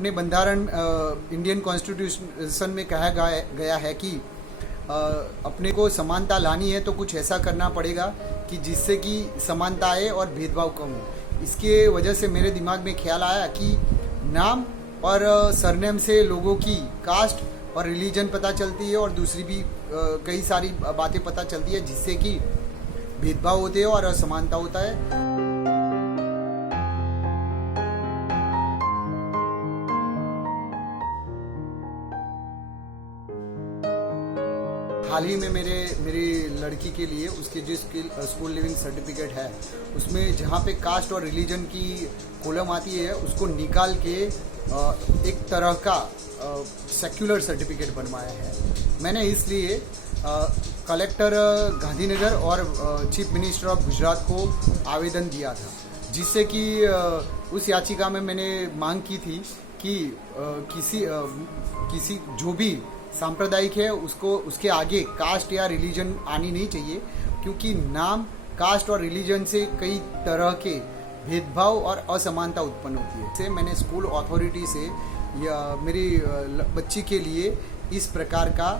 अपने बंधारण Indian constitution में कहा गया है कि अपने को समानता लानी है तो कुछ ऐसा करना पड़ेगा कि जिससे कि समानता आए और भेदभाव कम हो। इसके वजह से मेरे दिमाग में ख्याल आया कि नाम और सरनेम से लोगों की कास्ट और रिलीजन पता चलती है और दूसरी भी कई सारी बातें पता चलती है जिससे कि भेदभाव होते हैं और असमानता होता है। हाल ही में मेरी लड़की के लिए उसके जो स्कूल लिविंग सर्टिफिकेट है उसमें जहाँ पे कास्ट और रिलीजन की कॉलम आती है उसको निकाल के एक तरह का सेक्युलर सर्टिफिकेट बनवाया है। मैंने इसलिए कलेक्टर गांधीनगर और चीफ मिनिस्टर ऑफ गुजरात को आवेदन दिया था, जिससे कि उस याचिका में मैंने मांग की थी कि किसी जो भी सांप्रदायिक है उसको उसके आगे कास्ट या रिलीजन आनी नहीं चाहिए, क्योंकि नाम, कास्ट और रिलीजन से कई तरह के भेदभाव और असमानता उत्पन्न होती है। से मैंने स्कूल अथॉरिटी से या मेरी बच्ची के लिए इस प्रकार का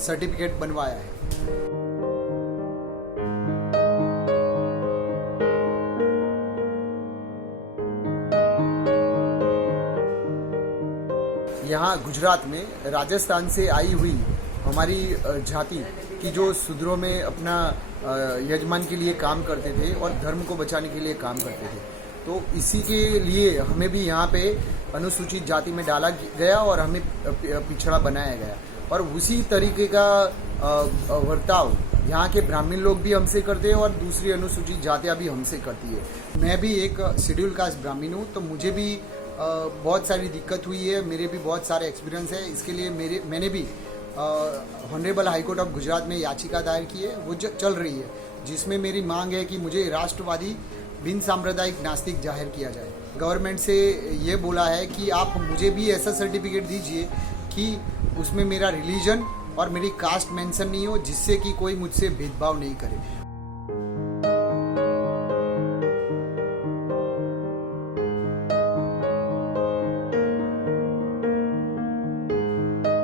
सर्टिफिकेट बनवाया है। यहाँ गुजरात में राजस्थान से आई हुई हमारी जाति की जो शूद्रों में अपना यजमान के लिए काम करते थे और धर्म को बचाने के लिए काम करते थे, तो इसी के लिए हमें भी यहाँ पे अनुसूचित जाति में डाला गया और हमें पिछड़ा बनाया गया। और उसी तरीके का वर्ताव यहाँ के ब्राह्मण लोग भी हमसे करते हैं और दूसरी अनुसूचित जातियाँ भी हमसे करती है। मैं भी एक शेड्यूल कास्ट ब्राह्मण हूँ, तो मुझे भी बहुत सारी दिक्कत हुई है, मेरे भी बहुत सारे एक्सपीरियंस है। इसके लिए मैंने भी honourable high court of Gujarat में याचिका दायर की है, वो चल रही है, जिसमें मेरी मांग है कि मुझे राष्ट्रवादी बिन सांप्रदायिक नास्तिक जाहिर किया जाए। गवर्नमेंट से ये बोला है कि आप मुझे भी ऐसा सर्टिफिकेट दीजिए कि उसमें मेरा रिलीजन और मेरी कास्ट मेंशन नहीं हो, जिससे कि कोई मुझसे भेदभाव नहीं करे।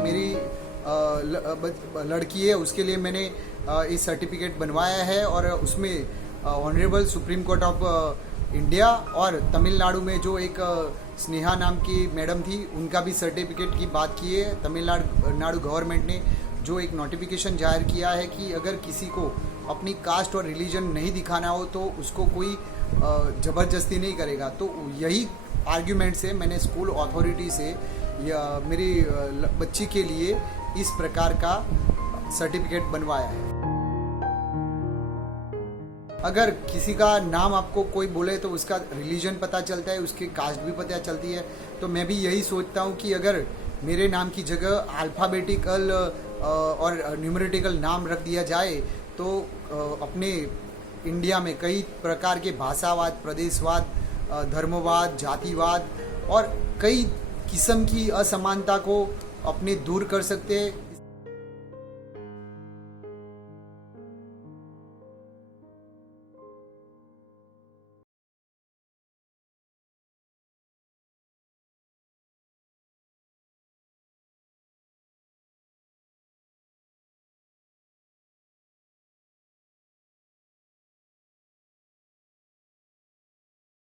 मेरी लड़की है, उसके लिए मैंने इस सर्टिफिकेट बनवाया है और उसमें honourable supreme court of India और तमिलनाडु में जो एक स्नेहा नाम की मैडम थी, उनका भी सर्टिफिकेट की बात की है। तमिलनाडु गवर्नमेंट ने जो एक नोटिफिकेशन जाहिर किया है कि अगर किसी को अपनी कास्ट और रिलीजन नहीं दिखाना हो तो उसको कोई ज़बरदस्ती नहीं करेगा। तो यही आर्ग्यूमेंट से मैंने स्कूल अथॉरिटी से या मेरी बच्ची के लिए इस प्रकार का सर्टिफिकेट बनवाया है। अगर किसी का नाम आपको कोई बोले तो उसका रिलीजन पता चलता है, उसकी कास्ट भी पता चलती है। तो मैं भी यही सोचता हूँ कि अगर मेरे नाम की जगह अल्फ़ाबेटिकल और न्यूमेरिटिकल नाम रख दिया जाए तो अपने इंडिया में कई प्रकार के भाषावाद, प्रदेशवाद, धर्मवाद, जातिवाद और कई किस्म की असमानता को अपने दूर कर सकते हैं।